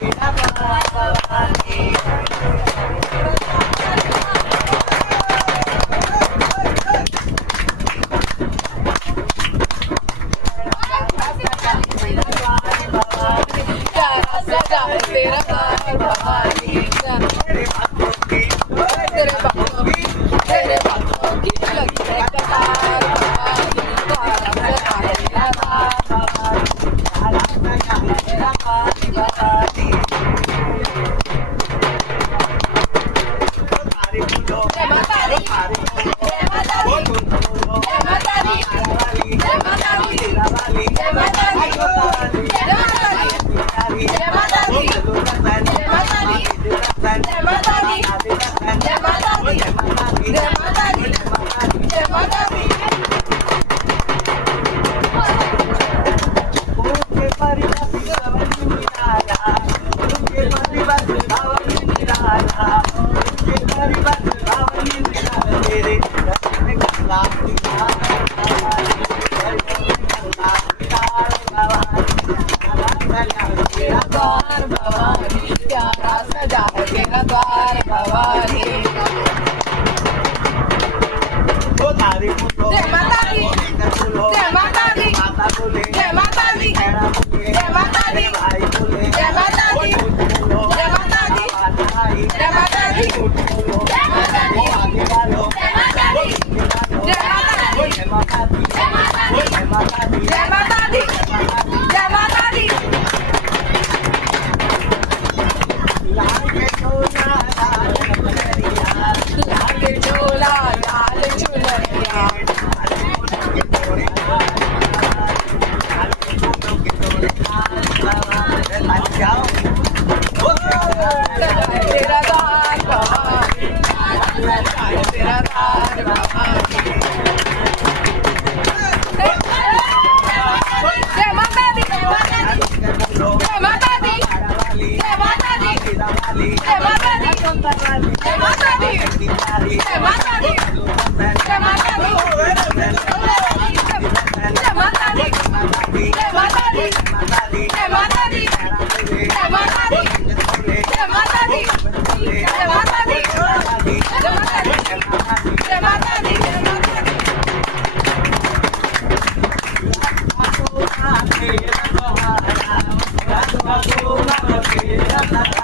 तेरा प्यार भवानी तेरे बातों की लगी है कतार भवानी जय माता दी जय माता दी जय माता दी जय माता दी जय माता दी जय माता दी जय माता दी जय माता दी जय माता दी जय माता दी जय माता दी जय माता दी उनके परिवार की निराला उनके परिवार भावनी निराला उनके परिवार भावनी निराला तेरे में कला तेरा द्वार भवानी प्यारा सजा है तेरा द्वार भवानी जय माता दी जय माता दी जय माता दी जय माता दी जय माता दी जय माता दी जय माता दी जय माता दी जय माता दी जय माता दी जय माता दी जय माता दी जय माता दी जय माता दी लाल चोला लाल चुनरिया तेरा द्वार भवानी तेरा द्वार भवानी जय माता दी जय माता दी जय माता दी जय माता दी जय माता दी जय माता दी जय माता दी जय माता दी जय माता दी जय माता दी जय माता दी जय माता दी जय माता दी जय माता दी तेरा